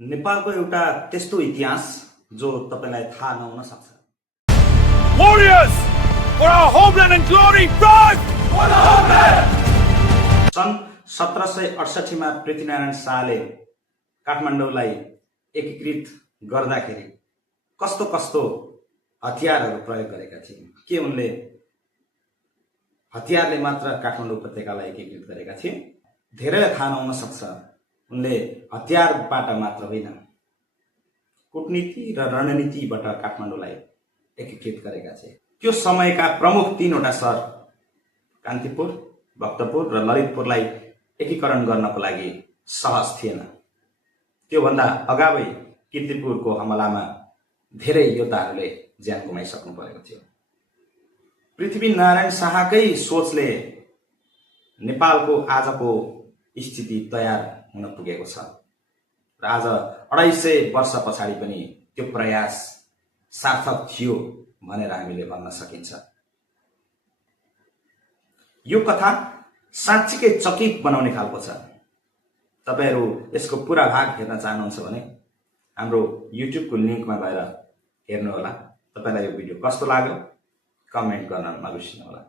नेपालको एउटा त्यस्तो इतिहास जो तपाईलाई थाहा नहुन सक्छ। Warriors, for our homeland and glory, rise! For the homeland! सन् 1768 मा पृथ्वीनारायण शाहले काठमाडौँलाई एकीकृत गर्दाखेरि कस्तो कस्तो हतियारहरू प्रयोग गरेका थिए? के उनले हतियारले मात्र काठमाडौँ उपत्यकालाई एकीकृत गरेका थिए? धेरैलाई थाहा नहुन सक्छ, उनले हतियारबाट मात्र होइन, कूटनीति र रणनीतिबाट काठमाडौँलाई एकीकृत गरेका थिए। त्यो समयका प्रमुख 3वटा सहर कान्तिपुर, भक्तपुर र ललितपुरलाई एकीकरण गर्नको लागि सहज थिएन। त्योभन्दा अगावै कीर्तिपुरको हमलामा धेरै योद्धाहरूले ज्यान गुमाइसक्नु परेको थियो। पृथ्वीनारायण शाहकै सोचले नेपालको आजको स्थिति तयार हुन पुगेको छ र आज 250 वर्ष पछाडि पनि त्यो प्रयास सार्थक थियो भनेर हामीले भन्न सकिन्छ। यो कथा साँच्चीकै चकित बनाउने खालको छ। तपाईहरु यसको पूरा भाग हेर्न चाहनुहुन्छ भने हाम्रो युट्युबको लिंकमा गएर हेर्नु होला। तपाईलाई यो भिडियो कस्तो लाग्यो कमेन्ट गर्न नबिर्सनु होला।